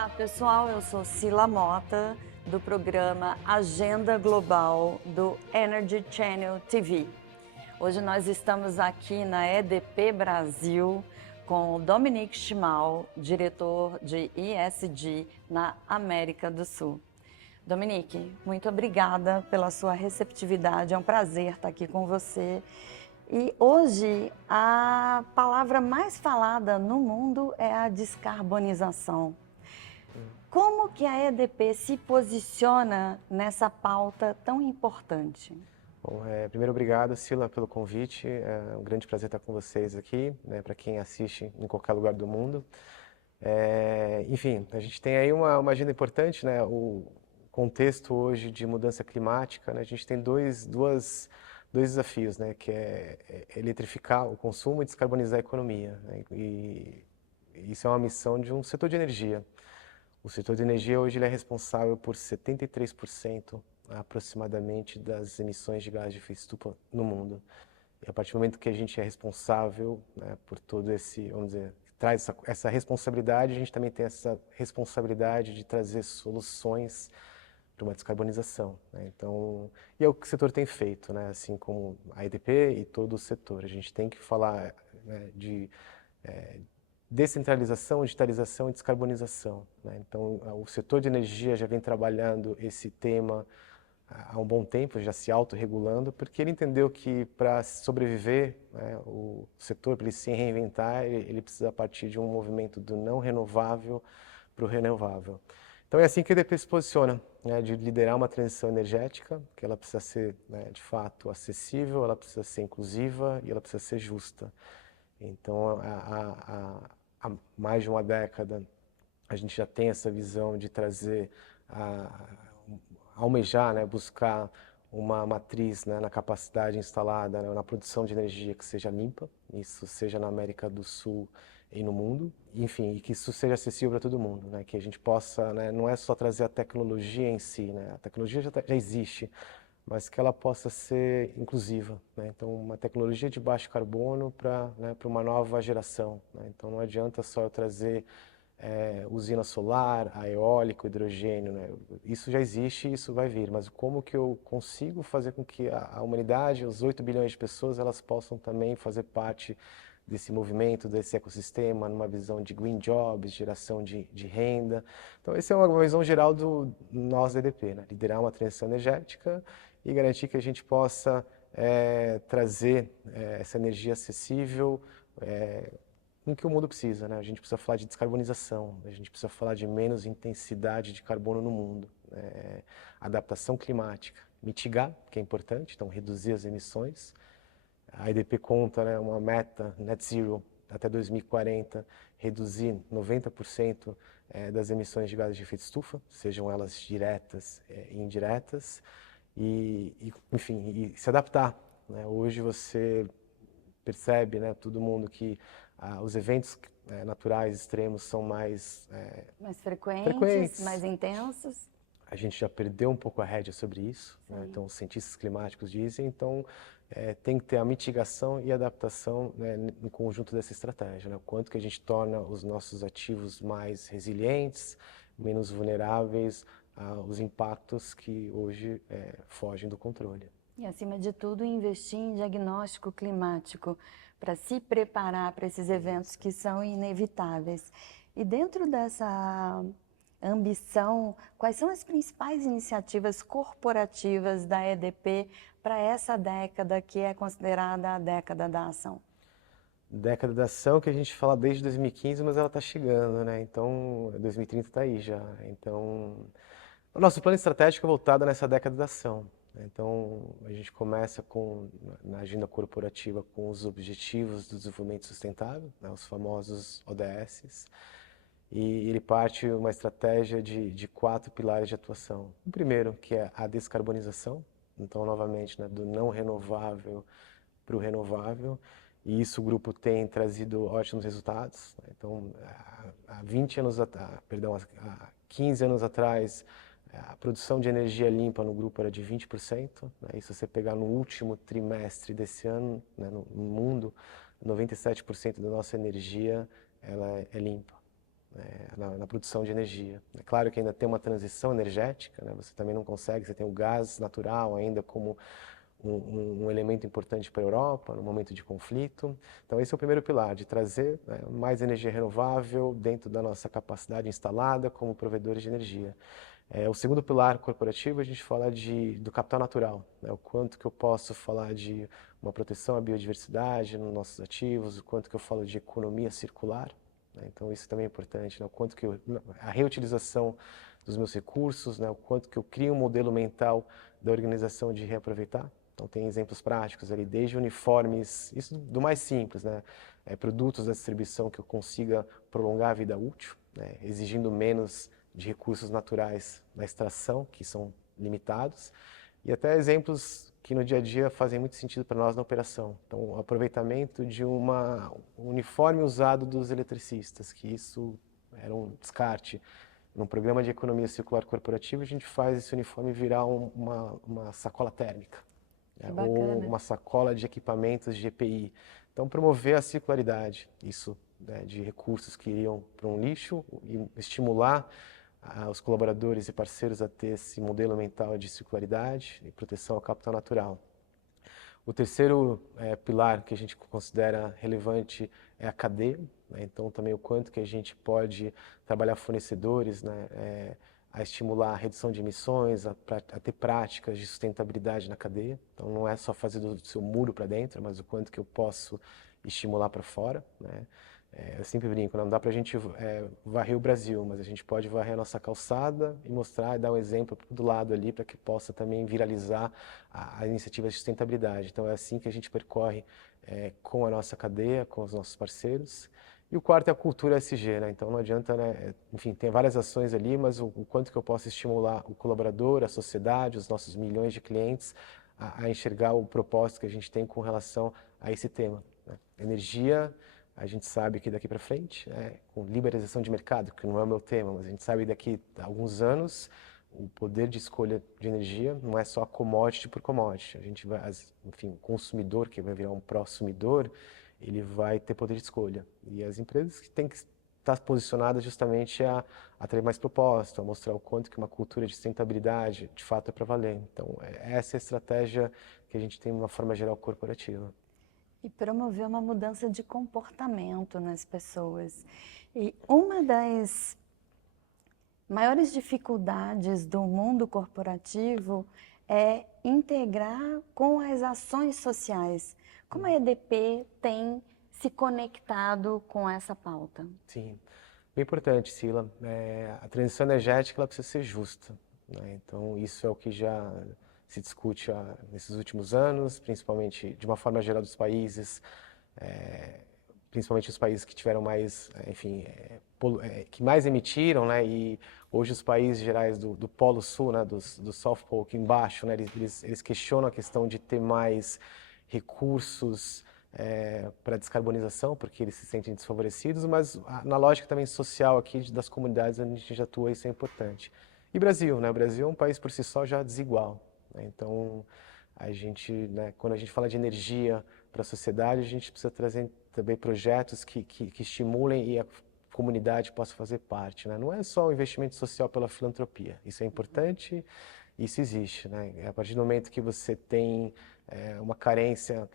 Olá pessoal, eu sou Cila Mota do programa Agenda Global do Energy Channel TV. Hoje nós estamos aqui na EDP Brasil com o Dominique Chimal, diretor de ESG na América do Sul. Dominique, muito obrigada pela sua receptividade, é um prazer estar aqui com você. E hoje a palavra mais falada no mundo é a descarbonização. Como que a EDP se posiciona nessa pauta tão importante? Bom, primeiro, obrigado, Cila, pelo convite. É um grande prazer estar com vocês aqui, né, para quem assiste em qualquer lugar do mundo. Enfim, a gente tem aí uma agenda importante, né? O contexto hoje de mudança climática, né? A gente tem dois desafios, né? Que é eletrificar o consumo e descarbonizar a economia, né? E isso é uma missão de um setor de energia. O setor de energia hoje ele é responsável por 73% aproximadamente das emissões de gás de efeito estufa no mundo. E a partir do momento que a gente é responsável, né, por todo esse, vamos dizer, traz essa responsabilidade, a gente também tem essa responsabilidade de trazer soluções para uma descarbonização, né? Então, e é o que o setor tem feito, né? Assim como a EDP e todo o setor. A gente tem que falar, né, de descentralização, digitalização e descarbonização, né? Então, o setor de energia já vem trabalhando esse tema há um bom tempo, já se autorregulando, porque ele entendeu que para sobreviver, né, o setor, para ele se reinventar, ele precisa partir de um movimento do não renovável para o renovável. Então é assim que a EDP se posiciona, né, de liderar uma transição energética, que ela precisa ser, né, de fato acessível, ela precisa ser inclusiva e ela precisa ser justa. Então, há mais de uma década, a gente já tem essa visão de trazer, almejar, né, buscar uma matriz, né, na capacidade instalada, né, na produção de energia que seja limpa, isso seja na América do Sul e no mundo, enfim, e que isso seja acessível para todo mundo, né, que a gente possa, né, não é só trazer a tecnologia em si, né, a tecnologia já existe, mas que ela possa ser inclusiva, né? Então, uma tecnologia de baixo carbono para, né, para uma nova geração, né? Então, não adianta só eu trazer usina solar, a eólica, o hidrogênio, né? Isso já existe e isso vai vir, mas como que eu consigo fazer com que a humanidade, os 8 bilhões de pessoas, elas possam também fazer parte desse movimento, desse ecossistema, numa visão de green jobs, geração de renda. Então, essa é uma visão geral do nós da EDP, né? Liderar uma transição energética e garantir que a gente possa trazer essa energia acessível, em que o mundo precisa, né? A gente precisa falar de descarbonização, a gente precisa falar de menos intensidade de carbono no mundo, adaptação climática, mitigar, que é importante, então reduzir as emissões. A EDP conta, né, uma meta net zero até 2040, reduzir 90% das emissões de gases de efeito estufa, sejam elas diretas e indiretas, enfim, e se adaptar, né? Hoje você percebe, né, todo mundo que os eventos naturais extremos são mais Mais frequentes, mais frequentes. intensos? A gente já perdeu um pouco a rédea sobre isso, né? Sim. Então, os cientistas climáticos dizem, então tem que ter a mitigação e adaptação, né, no conjunto dessa estratégia, né? O quanto que a gente torna os nossos ativos mais resilientes, menos vulneráveis aos impactos que hoje fogem do controle. E, acima de tudo, investir em diagnóstico climático para se preparar para esses eventos que são inevitáveis. E dentro dessa ambição, quais são as principais iniciativas corporativas da EDP para essa década que é considerada a década da ação? Década da ação que a gente fala desde 2015, mas ela está chegando, né? Então, 2030 está aí já. Então, o nosso plano estratégico é voltado nessa década da ação, né? Então, a gente começa na agenda corporativa com os Objetivos do Desenvolvimento Sustentável, né? Os famosos ODS, e ele parte uma estratégia de 4 pilares de atuação. O primeiro, que é a descarbonização, então, novamente, né, do não renovável para o renovável, e isso o grupo tem trazido ótimos resultados, né? Então, há 20 anos, perdão, há 15 anos atrás, a produção de energia limpa no grupo era de 20%, né? E se você pegar no último trimestre desse ano, né, no mundo, 97% da nossa energia ela é limpa. na produção de energia. É claro que ainda tem uma transição energética, né? Você também não consegue, você tem o gás natural ainda como um elemento importante para a Europa no momento de conflito. Então esse é o primeiro pilar, de trazer, né, mais energia renovável dentro da nossa capacidade instalada como provedores de energia. O segundo pilar corporativo, a gente fala do capital natural, né? O quanto que eu posso falar de uma proteção à biodiversidade nos nossos ativos, o quanto que eu falo de economia circular, né? Então isso também é importante, né? O quanto que a reutilização dos meus recursos, né? O quanto que eu crio um modelo mental da organização de reaproveitar. Então tem exemplos práticos ali, desde uniformes, isso do mais simples, né? Produtos da distribuição que eu consiga prolongar a vida útil, né? Exigindo menos de recursos naturais na extração, que são limitados, e até exemplos que no dia a dia fazem muito sentido para nós na operação. Então, o aproveitamento de um uniforme usado dos eletricistas, que isso era um descarte. Num programa de economia circular corporativa, a gente faz esse uniforme virar uma sacola térmica, Que né? Ou bacana. uma sacola de equipamentos de EPI. Então, promover a circularidade, isso, né, de recursos que iriam para um lixo e estimular os colaboradores e parceiros a ter esse modelo mental de circularidade e proteção ao capital natural. O terceiro pilar que a gente considera relevante é a cadeia, né? Então também o quanto que a gente pode trabalhar fornecedores, né, a estimular a redução de emissões, a ter práticas de sustentabilidade na cadeia. Então não é só fazer do seu muro para dentro, mas o quanto que eu posso estimular para fora, né? Eu sempre brinco, não dá para a gente varrer o Brasil, mas a gente pode varrer a nossa calçada e mostrar e dar um exemplo do lado ali para que possa também viralizar a iniciativa de sustentabilidade. Então é assim que a gente percorre com a nossa cadeia, com os nossos parceiros. E o quarto é a cultura ESG, né? Então não adianta, né? Enfim, tem várias ações ali, mas o quanto que eu posso estimular o colaborador, a sociedade, os nossos milhões de clientes a enxergar o propósito que a gente tem com relação a esse tema, né? Energia, a gente sabe que daqui para frente, né, com liberalização de mercado, que não é o meu tema, mas a gente sabe que daqui a alguns anos o poder de escolha de energia não é só commodity por commodity. A gente vai, enfim, o consumidor que vai virar um prosumidor, ele vai ter poder de escolha. E as empresas que têm que estar posicionadas justamente a ter mais propósito, a mostrar o quanto que uma cultura de sustentabilidade de fato é para valer. Então, essa é a estratégia que a gente tem de uma forma geral corporativa. E promover uma mudança de comportamento nas pessoas. E uma das maiores dificuldades do mundo corporativo é integrar com as ações sociais. Como a EDP tem se conectado com essa pauta? Sim, bem importante, Sila. A transição energética ela precisa ser justa, né? Então, isso é o que já se discute nesses últimos anos, principalmente de uma forma geral dos países, principalmente os países que tiveram mais, enfim, que mais emitiram, né? E hoje os países gerais do Polo Sul, né? Do South Pole aqui embaixo, né? Eles questionam a questão de ter mais recursos para descarbonização, porque eles se sentem desfavorecidos, mas na lógica também social aqui das comunidades onde a gente já atua, isso é importante. E Brasil, né? O Brasil é um país por si só já desigual, né? Então, a gente, né, quando a gente fala de energia para a sociedade, a gente precisa trazer também projetos que estimulem e a comunidade possa fazer parte, né? Não é só o investimento social pela filantropia, isso é importante, isso existe, né? A partir do momento que você tem uma carência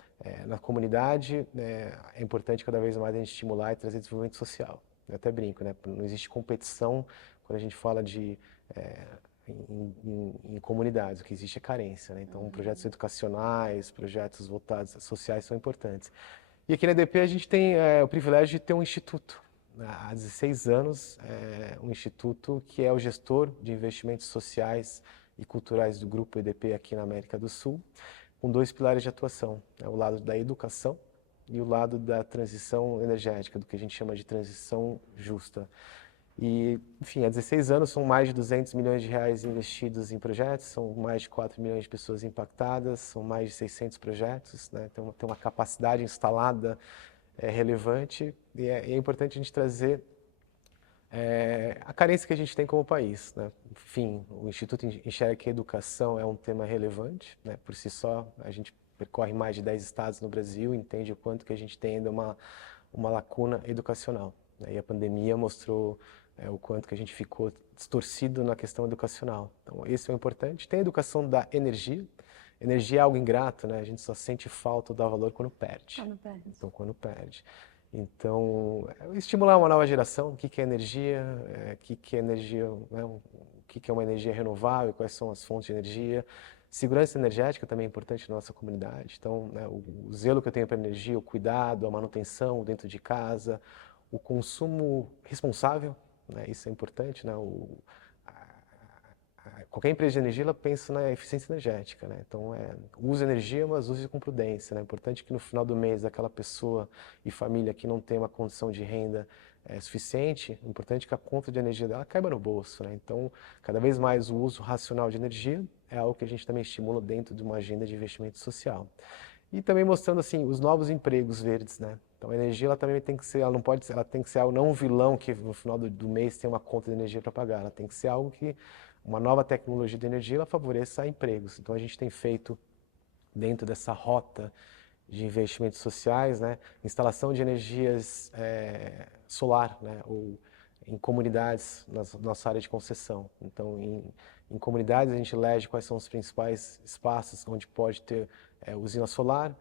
na comunidade, é importante cada vez mais a gente estimular e trazer desenvolvimento social. Eu até brinco, né? Não existe competição quando a gente fala de em comunidades, o que existe é carência, né? Então, projetos educacionais, projetos voltados sociais são importantes. E aqui na EDP a gente tem o privilégio de ter um instituto, né? Há 16 anos, um instituto que é o gestor de investimentos sociais e culturais do Grupo EDP aqui na América do Sul, com dois pilares de atuação, né? O lado da educação e o lado da transição energética, do que a gente chama de transição justa. E, enfim, há 16 anos são mais de 200 milhões de reais investidos em projetos, são mais de 4 milhões de pessoas impactadas, são mais de 600 projetos, né? Então tem uma capacidade instalada relevante e é importante a gente trazer a carência que a gente tem como país, né? Enfim, o Instituto enxerga que a educação é um tema relevante, né? Por si só, a gente percorre mais de 10 estados no Brasil, entende o quanto que a gente tem ainda uma lacuna educacional. né? E a pandemia mostrou o quanto que a gente ficou distorcido na questão educacional. Então, esse é o importante. Tem a educação da energia. Energia é algo ingrato, né? A gente só sente falta ou dá valor quando perde. Quando perde. Então, quando perde. Então, estimular uma nova geração, o que que é energia, o que que é energia, né? O que que é uma energia renovável, quais são as fontes de energia. Segurança energética também é importante na nossa comunidade. Então, né, o zelo que eu tenho para a energia, o cuidado, a manutenção dentro de casa, o consumo responsável, né? Isso é importante, né? Qualquer empresa de energia ela pensa na eficiência energética, né? Então, use energia, mas use com prudência, né? É importante que no final do mês aquela pessoa e família que não tem uma condição de renda suficiente, é importante que a conta de energia dela caiba no bolso, né? Então, cada vez mais o uso racional de energia é algo que a gente também estimula dentro de uma agenda de investimento social. E também mostrando assim os novos empregos verdes, né? Então a energia ela também tem que ser, ela não pode ser, ela tem que ser algo não um vilão que no final do mês tem uma conta de energia para pagar, ela tem que ser algo que uma nova tecnologia de energia ela favoreça empregos. Então a gente tem feito dentro dessa rota de investimentos sociais, né, instalação de energias solar, né, ou em comunidades na nossa área de concessão. Então, em comunidades a gente elege quais são os principais espaços onde pode ter usina solar,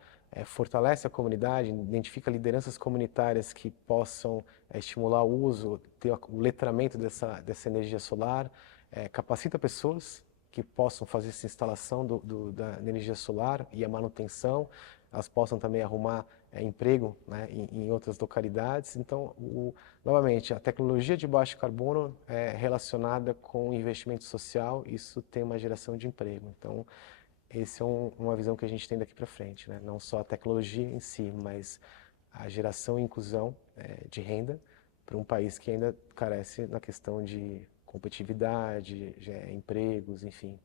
fortalece a comunidade, identifica lideranças comunitárias que possam estimular o uso, ter o letramento dessa energia solar, capacita pessoas que possam fazer essa instalação da energia solar e a manutenção, elas possam também arrumar emprego, né, em outras localidades. Então, novamente, a tecnologia de baixo carbono é relacionada com investimento social, isso tem uma geração de emprego. Então, essa é uma visão que a gente tem daqui para frente, né? Não só a tecnologia em si, mas a geração e inclusão de renda para um país que ainda carece na questão de competitividade, de empregos, enfim.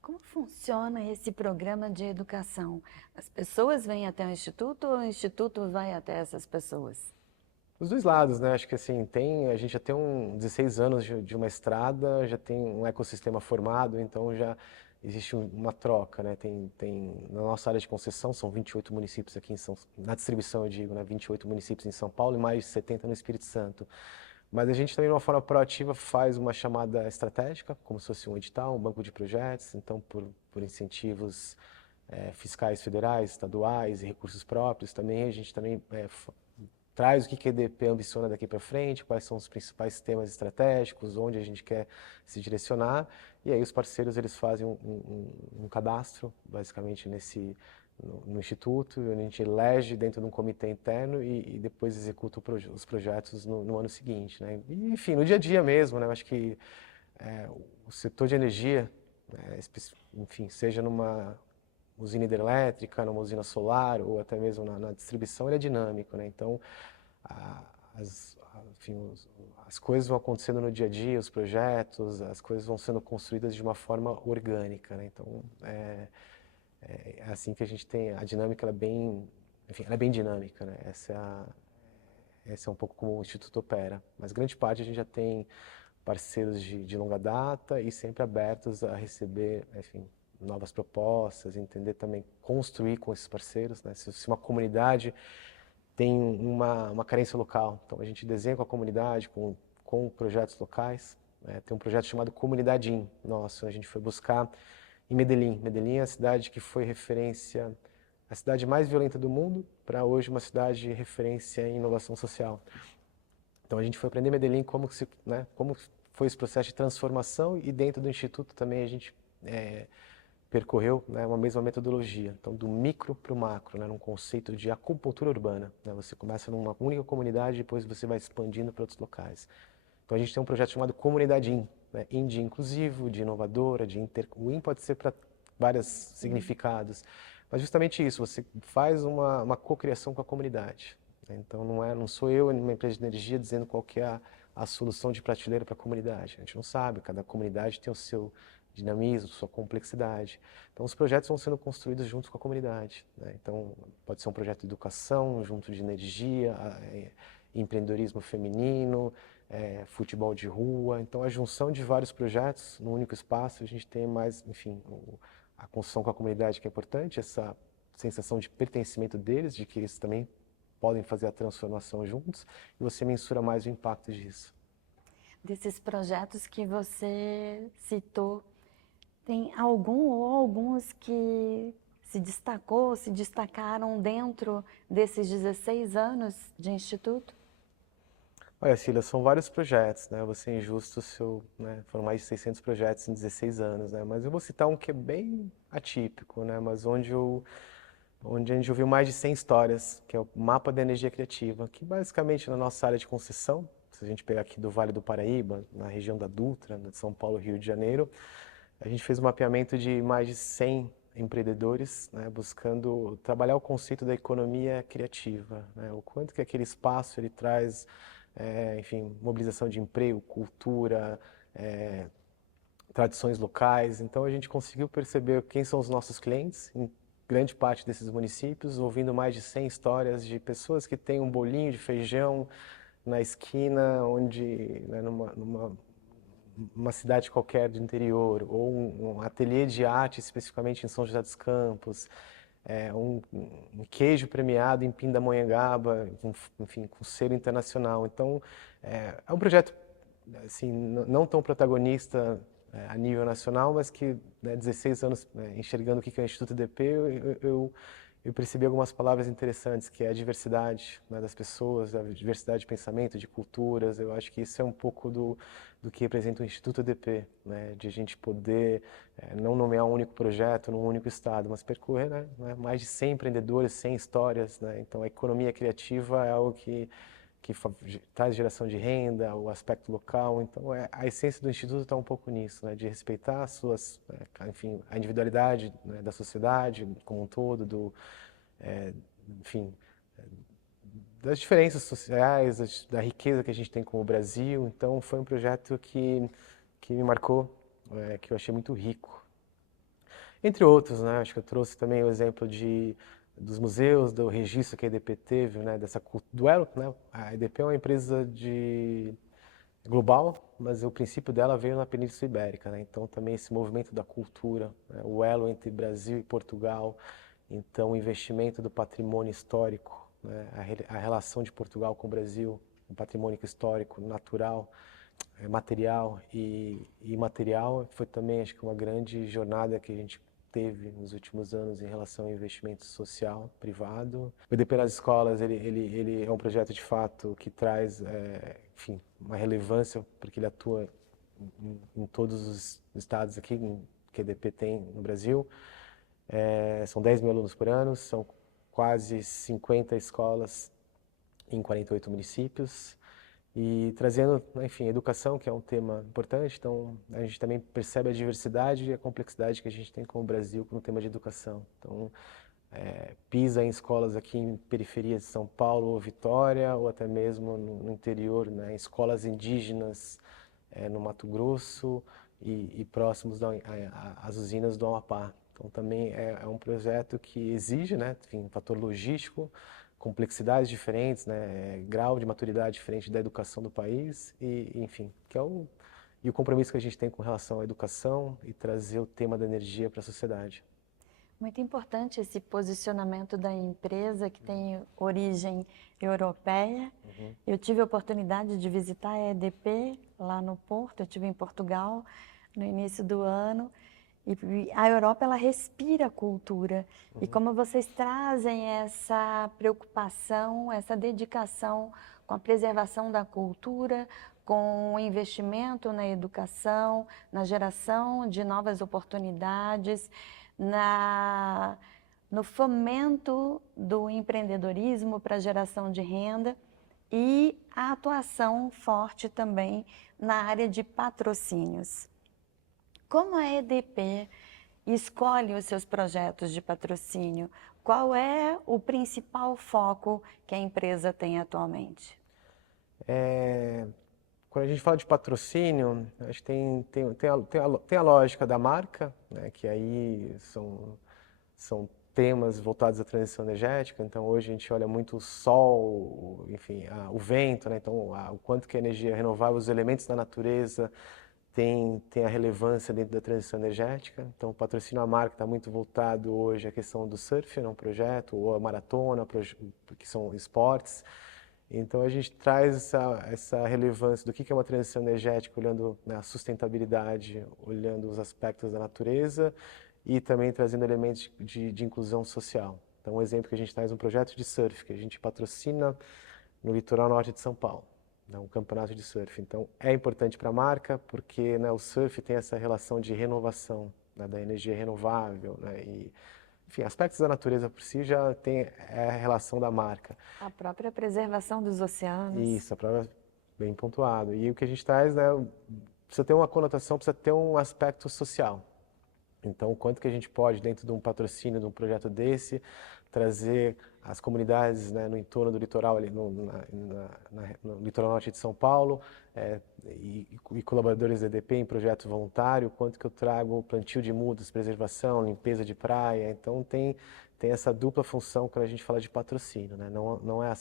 Como funciona esse programa de educação? As pessoas vêm até o Instituto ou o Instituto vai até essas pessoas? Os dois lados, né? Acho que assim, a gente já tem 16 anos de uma estrada, já tem um ecossistema formado, então já existe uma troca, né? Na nossa área de concessão, são 28 municípios aqui na distribuição eu digo, né? 28 municípios em São Paulo e mais de 70 no Espírito Santo. Mas a gente também, de uma forma proativa, faz uma chamada estratégica, como se fosse um edital, um banco de projetos, então por incentivos fiscais federais, estaduais e recursos próprios também, a gente também traz o que a EDP ambiciona daqui para frente, quais são os principais temas estratégicos, onde a gente quer se direcionar, e aí os parceiros eles fazem um cadastro, basicamente, no Instituto, a gente elege dentro de um comitê interno e depois executa os projetos no ano seguinte, né? E, enfim, no dia a dia mesmo, né? Eu acho que o setor de energia, né, enfim, seja numa usina hidrelétrica, numa usina solar ou até mesmo na distribuição, ele é dinâmico, né? Então, enfim, as coisas vão acontecendo no dia a dia, os projetos, as coisas vão sendo construídas de uma forma orgânica, né? Então, é assim que a gente tem, a dinâmica ela é bem, enfim, ela é bem dinâmica, né? Esse é um pouco como o Instituto opera, mas grande parte a gente já tem parceiros de longa data e sempre abertos a receber, enfim, novas propostas, entender também, construir com esses parceiros, né? Se uma comunidade tem uma carência local, então a gente desenha com a comunidade, com projetos locais, né? Tem um projeto chamado Comunidade In, nosso, a gente foi buscar em Medellín. Medellín é a cidade que foi referência, a cidade mais violenta do mundo, para hoje uma cidade de referência em inovação social. Então a gente foi aprender em Medellín como foi esse processo de transformação e dentro do Instituto também a gente percorreu, né, uma mesma metodologia, então do micro para o macro, né, num conceito de acupuntura urbana, né, você começa numa única comunidade e depois você vai expandindo para outros locais. Então a gente tem um projeto chamado Comunidade In, né, In de inclusivo, de inovadora, o In pode ser para vários significados, mas justamente isso, você faz uma cocriação com a comunidade, né, então não sou eu, uma empresa de energia, dizendo qual que é a solução de prateleira para a comunidade, a gente não sabe, cada comunidade tem o seu dinamismo, sua complexidade. Então, os projetos vão sendo construídos junto com a comunidade, né? Então, pode ser um projeto de educação, junto de energia, empreendedorismo feminino, futebol de rua. Então, a junção de vários projetos num único espaço, a gente tem mais, enfim, a construção com a comunidade que é importante, essa sensação de pertencimento deles, de que eles também podem fazer a transformação juntos, e você mensura mais o impacto disso. Desses projetos que você citou, tem algum ou alguns que se destacaram dentro desses 16 anos de Instituto? Olha, Cília, são vários projetos, né? Eu vou ser injusto se eu, né? Foram mais de 600 projetos em 16 anos, né? Mas eu vou citar um que é bem atípico, né? Mas onde a gente ouviu mais de 100 histórias, que é o Mapa da Energia Criativa, que basicamente na nossa área de concessão, se a gente pegar aqui do Vale do Paraíba, na região da Dutra, de São Paulo, Rio de Janeiro, a gente fez um mapeamento de mais de 100 empreendedores, né, buscando trabalhar o conceito da economia criativa, né, o quanto que aquele espaço ele traz, enfim, mobilização de emprego, cultura, tradições locais. Então a gente conseguiu perceber quem são os nossos clientes em grande parte desses municípios, ouvindo mais de 100 histórias de pessoas que têm um bolinho de feijão na esquina, onde, né, numa cidade qualquer do interior, ou um ateliê de arte especificamente em São José dos Campos, um queijo premiado em Pindamonhangaba, enfim, com selo internacional. Então, é um projeto assim, não tão protagonista a nível nacional, mas que, né, 16 anos enxergando o que é o Instituto EDP, eu percebi algumas palavras interessantes, que é a diversidade, né, das pessoas, a diversidade de pensamento, de culturas. Eu acho que isso é um pouco do que representa o Instituto EDP, né, de a gente poder não nomear um único projeto num único estado, mas percorrer, né, mais de 100 empreendedores, 100 histórias, né. Então a economia criativa é algo que traz geração de renda, o aspecto local. Então, a essência do Instituto está um pouco nisso, né, de respeitar as suas, enfim, a individualidade, né, da sociedade como um todo, enfim, das diferenças sociais, da riqueza que a gente tem com o Brasil. Então, foi um projeto que me marcou, que eu achei muito rico. Entre outros, né? Acho que eu trouxe também o exemplo dos museus, do registro que a EDP teve, né? Do Elo, né? A EDP é uma empresa global, mas o princípio dela veio na Península Ibérica, né? Então também esse movimento da cultura, né? O elo entre Brasil e Portugal, então o investimento do patrimônio histórico, né? A relação de Portugal com o Brasil, o patrimônio histórico, natural, material e imaterial, foi também, acho que, uma grande jornada que a gente teve nos últimos anos em relação ao investimento social privado. O EDP nas escolas, ele é um projeto de fato que traz, enfim, uma relevância, porque ele atua em todos os estados aqui que a EDP tem no Brasil. São 10 mil alunos por ano, são quase 50 escolas em 48 municípios. E trazendo, enfim, educação, que é um tema importante, então a gente também percebe a diversidade e a complexidade que a gente tem com o Brasil no tema de educação. Então, pisa em escolas aqui em periferias de São Paulo ou Vitória, ou até mesmo no interior, né, em escolas indígenas no Mato Grosso e próximos às usinas do Amapá. Então, também é um projeto que exige, né, enfim, um fator logístico, complexidades diferentes, né, grau de maturidade diferente da educação do país e, enfim, que é o compromisso que a gente tem com relação à educação e trazer o tema da energia para a sociedade. Muito importante esse posicionamento da empresa que tem origem europeia. Eu tive a oportunidade de visitar a EDP lá no Porto, eu estive em Portugal no início do ano. E a Europa, ela respira cultura. E como vocês trazem essa preocupação, essa dedicação com a preservação da cultura, com o investimento na educação, na geração de novas oportunidades, no fomento do empreendedorismo para a geração de renda e a atuação forte também na área de patrocínios. Como a EDP escolhe os seus projetos de patrocínio? Qual é o principal foco que a empresa tem atualmente? Quando a gente fala de patrocínio, acho que tem a lógica da marca, né, que aí são temas voltados à transição energética. Então, hoje a gente olha muito o sol, enfim, o vento, né, então o quanto que a energia renovável, os elementos da natureza tem a relevância dentro da transição energética. Então, o patrocínio à marca está muito voltado hoje à questão do surf, um projeto, ou a maratona, que são esportes. Então, a gente traz essa relevância do que é uma transição energética, olhando, né, a sustentabilidade, olhando os aspectos da natureza e também trazendo elementos de inclusão social. Então, um exemplo que a gente traz um projeto de surf, que a gente patrocina no litoral norte de São Paulo, né, um campeonato de surf. Então, é importante para a marca, porque, né, o surf tem essa relação de renovação, né, da energia renovável, né, e, enfim, aspectos da natureza por si já tem a relação da marca. A própria preservação dos oceanos. Isso, a prova bem pontuado. E o que a gente traz, né, precisa ter uma conotação, precisa ter um aspecto social. Então, o quanto que a gente pode, dentro de um patrocínio, de um projeto desse, trazer as comunidades, né, no entorno do litoral, ali no litoral norte de São Paulo, e colaboradores da EDP em projeto voluntário, quanto que eu trago plantio de mudas, preservação, limpeza de praia. Então, tem essa dupla função quando a gente fala de patrocínio, né? Não é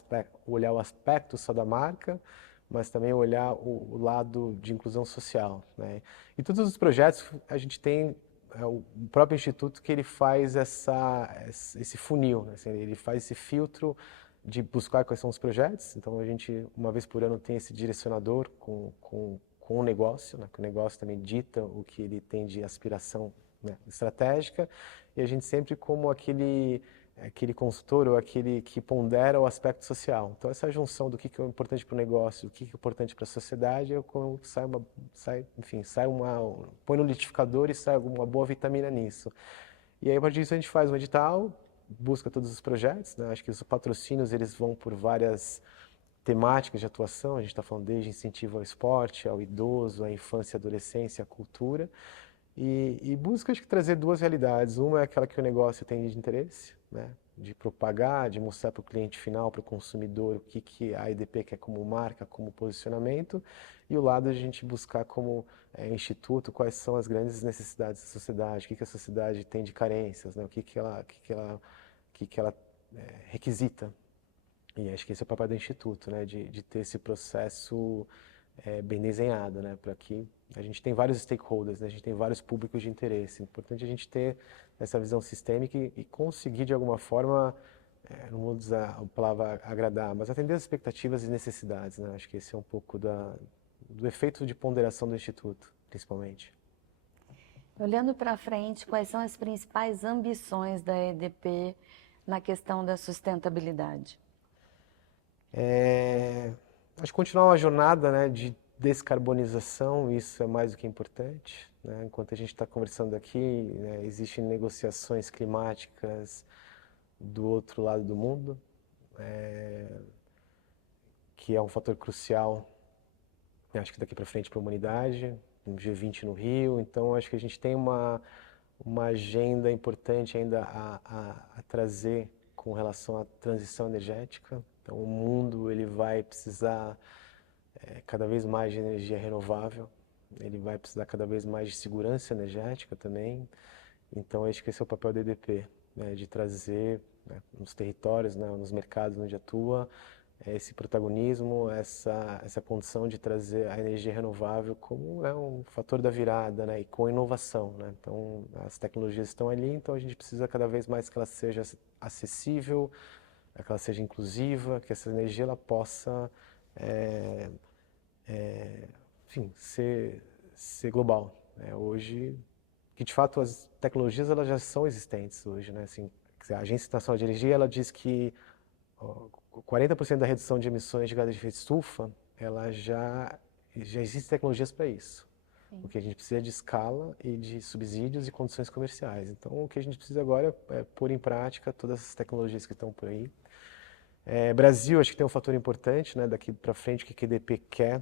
olhar o aspecto só da marca, mas também olhar o lado de inclusão social, né? E todos os projetos a gente tem o próprio instituto que ele faz esse funil, né? Assim, ele faz esse filtro de buscar quais são os projetos. Então a gente uma vez por ano tem esse direcionador com o negócio, né? Que o negócio também dita o que ele tem de aspiração, né, estratégica, e a gente sempre como aquele consultor ou aquele que pondera o aspecto social. Então essa junção do que é importante para o negócio, o que é importante para a sociedade, é como põe no liquidificador e sai alguma boa vitamina nisso. E aí a partir disso a gente faz um edital, busca todos os projetos, né? Acho que os patrocínios eles vão por várias temáticas de atuação, a gente está falando desde incentivo ao esporte, ao idoso, à infância, adolescência, à cultura, e busca, acho que, trazer duas realidades. Uma é aquela que o negócio tem de interesse, né? De propagar, de mostrar para o cliente final, para o consumidor, o que a EDP quer como marca, como posicionamento, e o lado de a gente buscar como instituto quais são as grandes necessidades da sociedade, o que a sociedade tem de carências, né? O que ela requisita. E acho que esse é o papel do instituto, né? De ter esse processo bem desenhado, né? Para que a gente tem vários stakeholders, né? A gente tem vários públicos de interesse. É importante a gente ter essa visão sistêmica e conseguir de alguma forma, não vou usar a palavra agradar, mas atender as expectativas e necessidades, né? Acho que esse é um pouco do efeito de ponderação do instituto, principalmente. Olhando para frente, quais são as principais ambições da EDP na questão da sustentabilidade? Acho que continuar uma jornada, né, de descarbonização, isso é mais do que importante, né? Enquanto a gente está conversando aqui, né, existem negociações climáticas do outro lado do mundo, que é um fator crucial, acho que daqui para frente para a humanidade, um G20 no Rio. Então acho que a gente tem uma agenda importante ainda a trazer com relação à transição energética. Então o mundo ele vai precisar cada vez mais de energia renovável, ele vai precisar cada vez mais de segurança energética também. Então acho que esse é o papel da EDP, né, de trazer, né, nos territórios, né, nos mercados onde atua, esse protagonismo, essa condição de trazer a energia renovável como um fator da virada, né, e com inovação, né? Então as tecnologias estão ali, então a gente precisa cada vez mais que ela seja acessível, que ela seja inclusiva, que essa energia ela possa enfim, ser global, né? Hoje, que de fato as tecnologias elas já são existentes hoje, né? Assim, a Agência Internacional de Energia ela diz que 40% da redução de emissões de gás de efeito estufa, ela já existem tecnologias para isso. Sim. O que a gente precisa é de escala e de subsídios e condições comerciais. Então, o que a gente precisa agora é pôr em prática todas as tecnologias que estão por aí. Brasil, acho que tem um fator importante, né, daqui para frente, o que a EDP quer,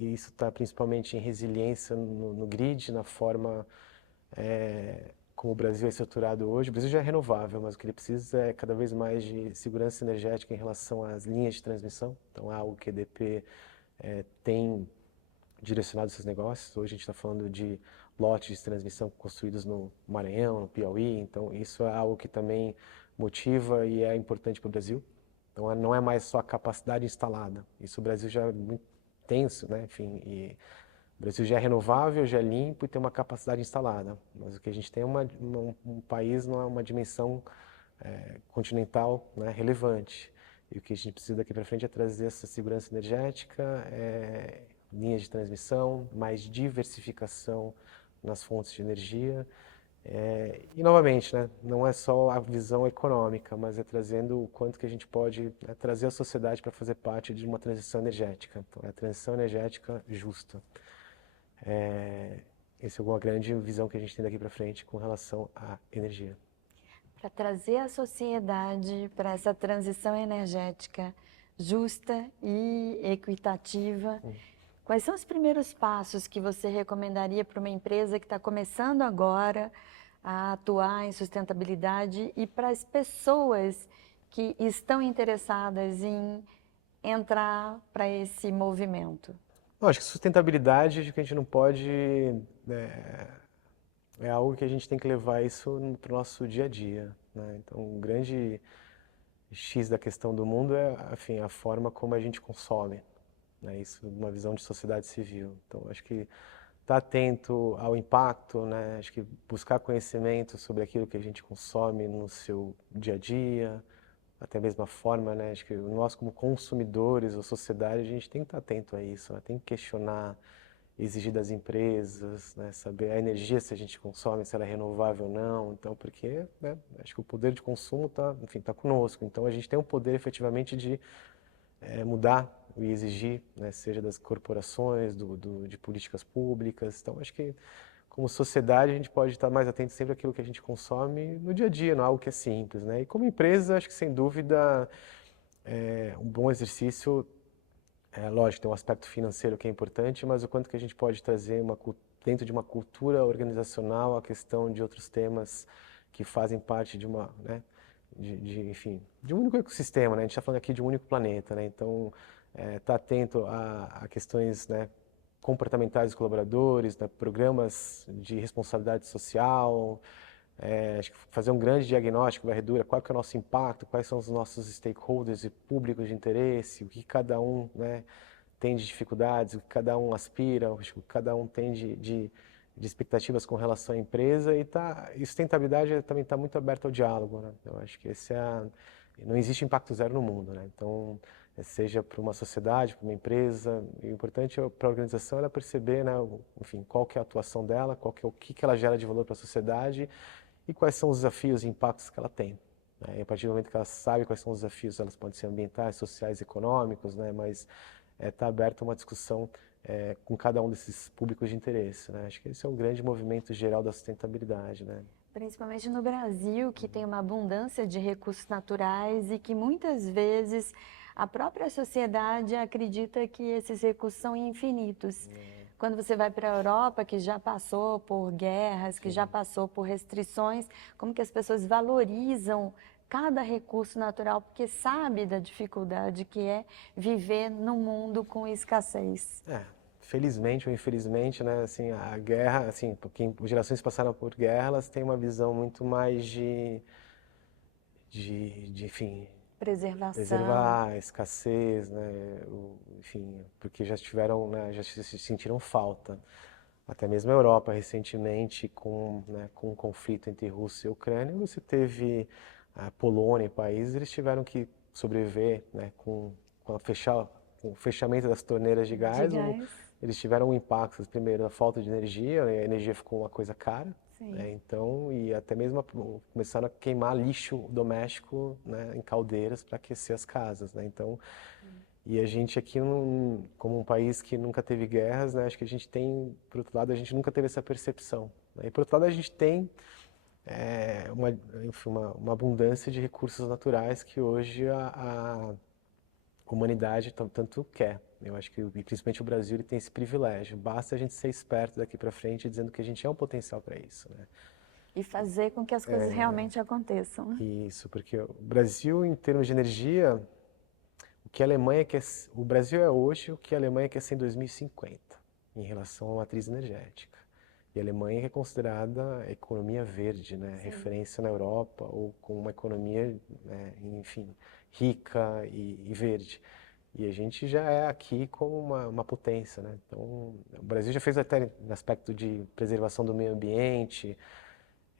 e isso está principalmente em resiliência no grid, na forma como o Brasil é estruturado hoje. O Brasil já é renovável, mas o que ele precisa é cada vez mais de segurança energética em relação às linhas de transmissão. Então, é algo que a EDP tem direcionado seus negócios. Hoje a gente está falando de lotes de transmissão construídos no Maranhão, no Piauí. Então, isso é algo que também motiva e é importante para o Brasil. Então, não é mais só a capacidade instalada. Isso o Brasil já tem, né? Enfim, O Brasil já é renovável, já é limpo e tem uma capacidade instalada. Mas o que a gente tem é um país numa dimensão continental, né, relevante. E o que a gente precisa daqui para frente é trazer essa segurança energética, linhas de transmissão, mais diversificação nas fontes de energia. E novamente, né, não é só a visão econômica, mas é trazendo o quanto que a gente pode, né, trazer a sociedade para fazer parte de uma transição energética. Então, é a transição energética justa. Essa é uma grande visão que a gente tem daqui para frente com relação à energia. Para trazer a sociedade para essa transição energética justa e equitativa, quais são os primeiros passos que você recomendaria para uma empresa que está começando agora a atuar em sustentabilidade e para as pessoas que estão interessadas em entrar para esse movimento? Eu acho que sustentabilidade, acho que a gente não pode, é algo que a gente tem que levar isso para o nosso dia a dia, né? Então, um grande X da questão do mundo é, enfim, a forma como a gente consome, né? Isso numa visão de sociedade civil. Então, acho que estar atento ao impacto, né? Acho que buscar conhecimento sobre aquilo que a gente consome no seu dia a dia, até mesmo a forma, né? Acho que nós como consumidores ou sociedade, a gente tem que estar atento a isso, né? Tem que questionar, exigir das empresas, né? Saber a energia se a gente consome, se ela é renovável ou não. Então, porque, né? Acho que o poder de consumo está, enfim, está conosco. Então, a gente tem o poder efetivamente de mudar e exigir, né? Seja das corporações, de políticas públicas. Então, acho que como sociedade a gente pode estar mais atento sempre àquilo que a gente consome no dia a dia, não é algo que é simples, né? E como empresa, acho que sem dúvida um bom exercício. Lógico, tem um aspecto financeiro que é importante, mas o quanto que a gente pode trazer dentro de uma cultura organizacional a questão de outros temas que fazem parte de uma, né, enfim, de um único ecossistema, né? A gente está falando aqui de um único planeta, né? Então, estar atento a questões, né, comportamentais dos colaboradores, né, programas de responsabilidade social, acho que fazer um grande diagnóstico, varredura, qual que é o nosso impacto, quais são os nossos stakeholders e públicos de interesse, o que cada um, né, tem de dificuldades, o que cada um aspira, acho que cada um tem de expectativas com relação à empresa e sustentabilidade também está muito aberta ao diálogo, né? Eu acho que não existe impacto zero no mundo, né? Então, seja para uma sociedade, para uma empresa, o importante para a organização é ela perceber, né, enfim, qual que é a atuação dela, o que ela gera de valor para a sociedade e quais são os desafios e impactos que ela tem, né? E a partir do momento que ela sabe quais são os desafios, elas podem ser ambientais, sociais, econômicos, né? Mas está aberta uma discussão com cada um desses públicos de interesse, né? Acho que esse é o grande movimento geral da sustentabilidade, né? Principalmente no Brasil, que tem uma abundância de recursos naturais e que muitas vezes a própria sociedade acredita que esses recursos são infinitos. Quando você vai para a Europa, que já passou por guerras, que já passou por restrições, como que as pessoas valorizam cada recurso natural, porque sabe da dificuldade que é viver num mundo com escassez. Felizmente ou infelizmente, né, assim, a guerra, assim, porque gerações que passaram por guerra, elas têm uma visão muito mais enfim, Preservação. preservar a escassez, né, enfim, porque já tiveram, né, já se sentiram falta. Até mesmo a Europa recentemente, né, com o conflito entre Rússia e Ucrânia, você teve a Polônia e países, eles tiveram que sobreviver, né, com o fechamento das torneiras de De gás, gás. eles tiveram um impacto, primeiro, a falta de energia, né, a energia ficou uma coisa cara, né, Sim. então, e até mesmo começaram a queimar lixo doméstico, né, em caldeiras para aquecer as casas, né, então, e a gente aqui, como um país que nunca teve guerras, né, acho que a gente tem, por outro lado, a gente nunca teve essa percepção, né, e por outro lado, a gente tem enfim, uma abundância de recursos naturais que hoje a humanidade tanto quer. Eu acho que, e principalmente o Brasil, ele tem esse privilégio. Basta a gente ser esperto daqui para frente, dizendo que a gente é um potencial para isso, né? E fazer com que as coisas realmente aconteçam. Isso, porque o Brasil, em termos de energia, o que a Alemanha quer, o Brasil é hoje o que a Alemanha quer ser em 2050, em relação à matriz energética. E a Alemanha é considerada a economia verde, né? Referência na Europa, ou com uma economia, né, enfim, rica e verde. E a gente já é aqui como uma potência, né? Então, o Brasil já fez até no aspecto de preservação do meio ambiente,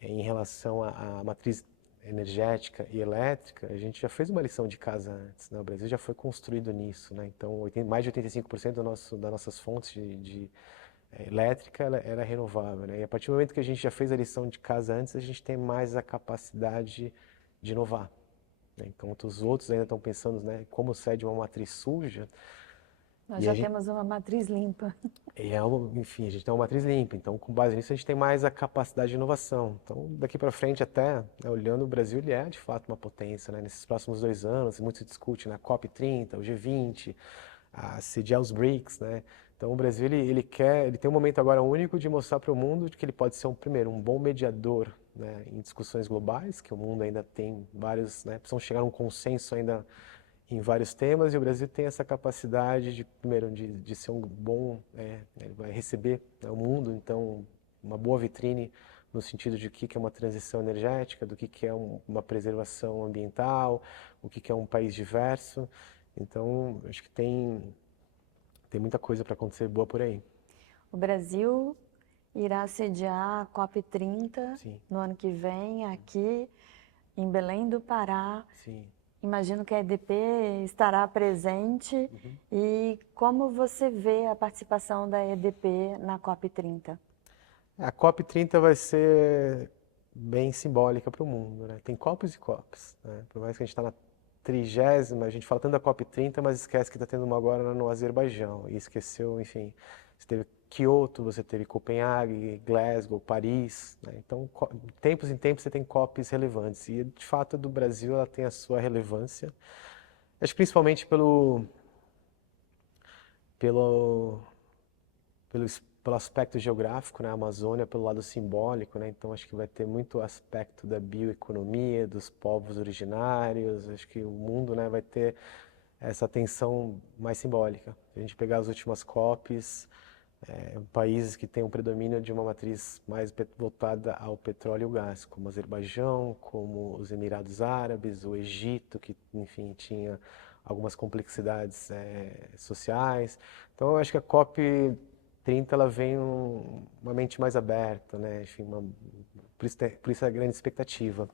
em relação à matriz energética e elétrica, a gente já fez uma lição de casa antes, né? O Brasil já foi construído nisso, né? Então, mais de 85% das nossas fontes elétrica era renovável, né? E a partir do momento que a gente já fez a lição de casa antes, a gente tem mais a capacidade de inovar, né? Enquanto os outros ainda estão pensando, né, como cede uma matriz suja, Nós e a já gente, temos uma matriz limpa. enfim, a gente tem uma matriz limpa, então com base nisso a gente tem mais a capacidade de inovação. Então daqui para frente até, né, olhando o Brasil, ele é de fato uma potência, né? Nesses próximos 2 anos, muito se discute na COP30, o G20, a sediar os BRICS, né? Então o Brasil ele tem um momento agora único de mostrar para o mundo que ele pode ser um bom mediador, né, em discussões globais, que o mundo ainda tem vários, né, precisam chegar a um consenso ainda em vários temas, e o Brasil tem essa capacidade de, primeiro, de ser um bom, ele vai receber, né, o mundo, então, uma boa vitrine no sentido de o que é uma transição energética, do que é uma preservação ambiental, o que é um país diverso. Então, acho que tem muita coisa para acontecer boa por aí. O Brasil irá sediar a COP30 Sim, no ano que vem, aqui em Belém do Pará. sim. Imagino que a EDP estará presente. Uhum. E como você vê a participação da EDP na COP30? A COP30 vai ser bem simbólica para o mundo, né? Tem copos e copos, né? Por mais que a gente está na 30ª, a gente fala tanto da COP30, mas esquece que está tendo uma agora no Azerbaijão. E esqueceu, enfim, você teve Kyoto, você teve Copenhague, Glasgow, Paris, né? Então, de tempos em tempos você tem COPs relevantes. E, de fato, a do Brasil ela tem a sua relevância. Acho que principalmente pelo, pelo, pelo aspecto geográfico, né? A Amazônia pelo lado simbólico, né? Então acho que vai ter muito aspecto da bioeconomia, dos povos originários, acho que o mundo, né, vai ter essa atenção mais simbólica. Se a gente pegar as últimas COPs, países que têm um predomínio de uma matriz mais voltada ao petróleo e o gás, como o Azerbaijão, como os Emirados Árabes, o Egito, que, enfim, tinha algumas complexidades sociais. Então, eu acho que a COP30 ela vem uma mente mais aberta, né? Enfim, por isso a grande expectativa.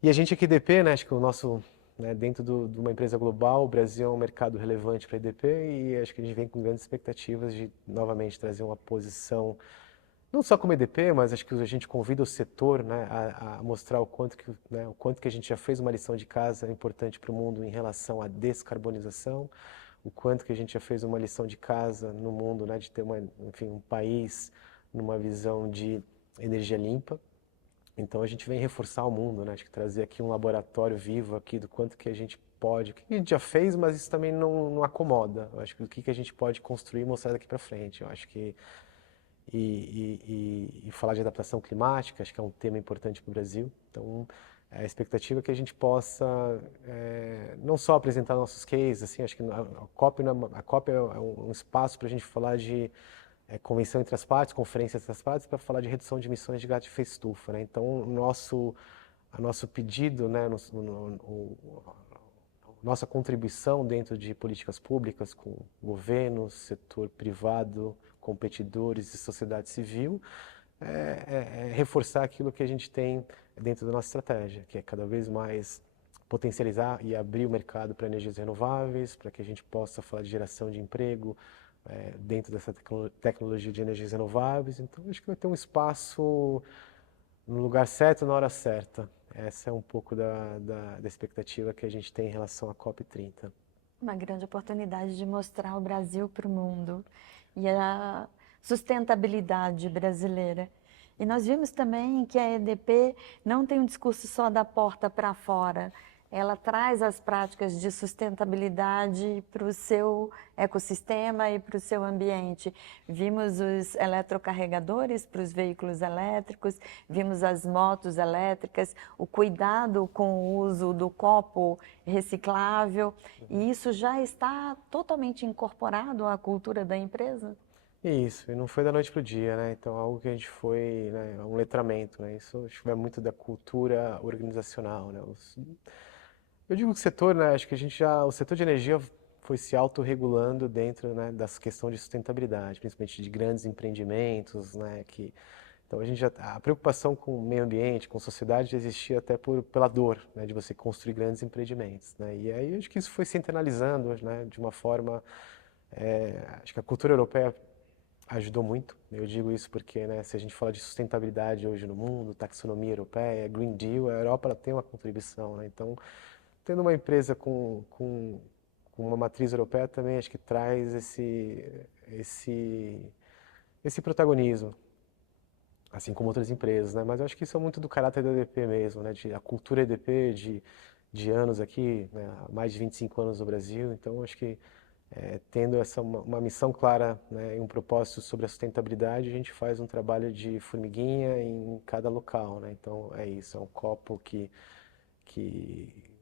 E a gente aqui, DP, né, acho que o nosso, né, dentro de uma empresa global, o Brasil é um mercado relevante para a EDP e acho que a gente vem com grandes expectativas de novamente trazer uma posição, não só como EDP, mas acho que a gente convida o setor, né, a mostrar o quanto que a gente já fez uma lição de casa importante para o mundo em relação à descarbonização, o quanto que a gente já fez uma lição de casa no mundo, né, de ter enfim, um país numa visão de energia limpa. Então a gente vem reforçar o mundo, né? Acho que trazer aqui um laboratório vivo aqui do quanto que a gente pode, o que a gente já fez, mas isso também não acomoda. Eu acho que o que a gente pode construir e mostrar daqui para frente. Eu acho que e falar de adaptação climática, acho que é um tema importante para o Brasil. Então a expectativa é que a gente possa não só apresentar nossos cases, assim, acho que a COP é um espaço para a gente falar de convenção entre as partes, conferência entre as partes, para falar de redução de emissões de gás de efeito estufa, né? Então, nosso pedido, né, nossa contribuição dentro de políticas públicas com governo, setor privado, competidores e sociedade civil, é reforçar aquilo que a gente tem dentro da nossa estratégia, que é cada vez mais potencializar e abrir o mercado para energias renováveis, para que a gente possa falar de geração de emprego, dentro dessa tecnologia de energias renováveis. Então, acho que vai ter um espaço no lugar certo, na hora certa. Essa é um pouco da expectativa que a gente tem em relação à COP30. Uma grande oportunidade de mostrar o Brasil para o mundo e a sustentabilidade brasileira. E nós vimos também que a EDP não tem um discurso só da porta para fora, ela traz as práticas de sustentabilidade para o seu ecossistema e para o seu ambiente. Vimos os eletrocarregadores para os veículos elétricos, vimos as motos elétricas, o cuidado com o uso do copo reciclável, e isso já está totalmente incorporado à cultura da empresa? Isso, e não foi da noite para o dia, né? Então, algo que a gente foi, né, um letramento, né? Isso acho que vai muito da cultura organizacional, né? Eu digo que o setor, né? Acho que o setor de energia foi se autorregulando dentro, né, das questões de sustentabilidade, principalmente de grandes empreendimentos, né, então a preocupação com o meio ambiente, com a sociedade, já existia até pela dor, né, de você construir grandes empreendimentos, né, e aí acho que isso foi se internalizando, né, de uma forma, acho que a cultura europeia ajudou muito. Eu digo isso porque, né, se a gente fala de sustentabilidade hoje no mundo, taxonomia europeia, Green Deal, a Europa ela tem uma contribuição, né? Então, tendo uma empresa com uma matriz europeia também acho que traz esse, esse protagonismo, assim como outras empresas, né? Mas eu acho que isso é muito do caráter da EDP mesmo, né? A cultura EDP de anos aqui, né? Mais de 25 anos no Brasil, então acho que tendo uma missão clara, né, e um propósito sobre a sustentabilidade, a gente faz um trabalho de formiguinha em cada local, né? Então é isso, é um copo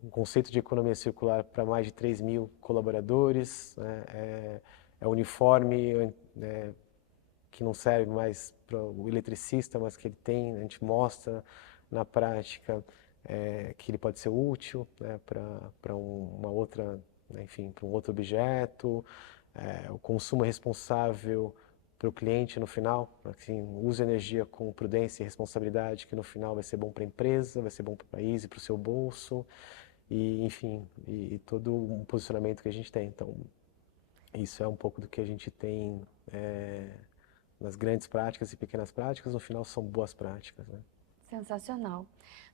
um conceito de economia circular para mais de 3 mil colaboradores, né? É uniforme, né, que não serve mais para o eletricista, mas que ele tem, a gente mostra na prática que ele pode ser útil, né, para uma outra, né, enfim, para um outro objeto, o consumo responsável para o cliente no final, assim, use energia com prudência e responsabilidade, que no final vai ser bom para a empresa, vai ser bom para o país e para o seu bolso, e enfim, e todo um posicionamento que a gente tem. Então, isso é um pouco do que a gente tem nas grandes práticas e pequenas práticas, no final são boas práticas, né? Sensacional.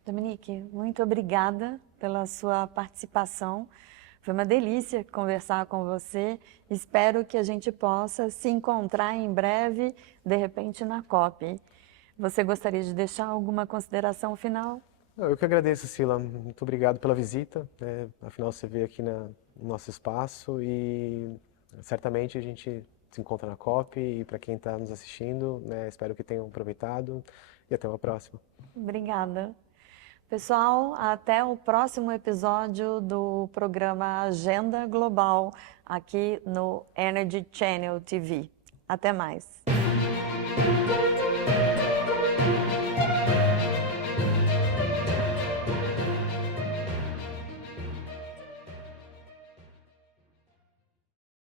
Dominique, muito obrigada pela sua participação. Foi uma delícia conversar com você. Espero que a gente possa se encontrar em breve, de repente na COP. Você gostaria de deixar alguma consideração final? Não, eu que agradeço, Sila. Muito obrigado pela visita, né? Afinal, você veio aqui no nosso espaço e certamente a gente se encontra na COP e para quem está nos assistindo, né, espero que tenham aproveitado e até uma próxima. Obrigada. Pessoal, até o próximo episódio do programa Agenda Global aqui no Energy Channel TV. Até mais.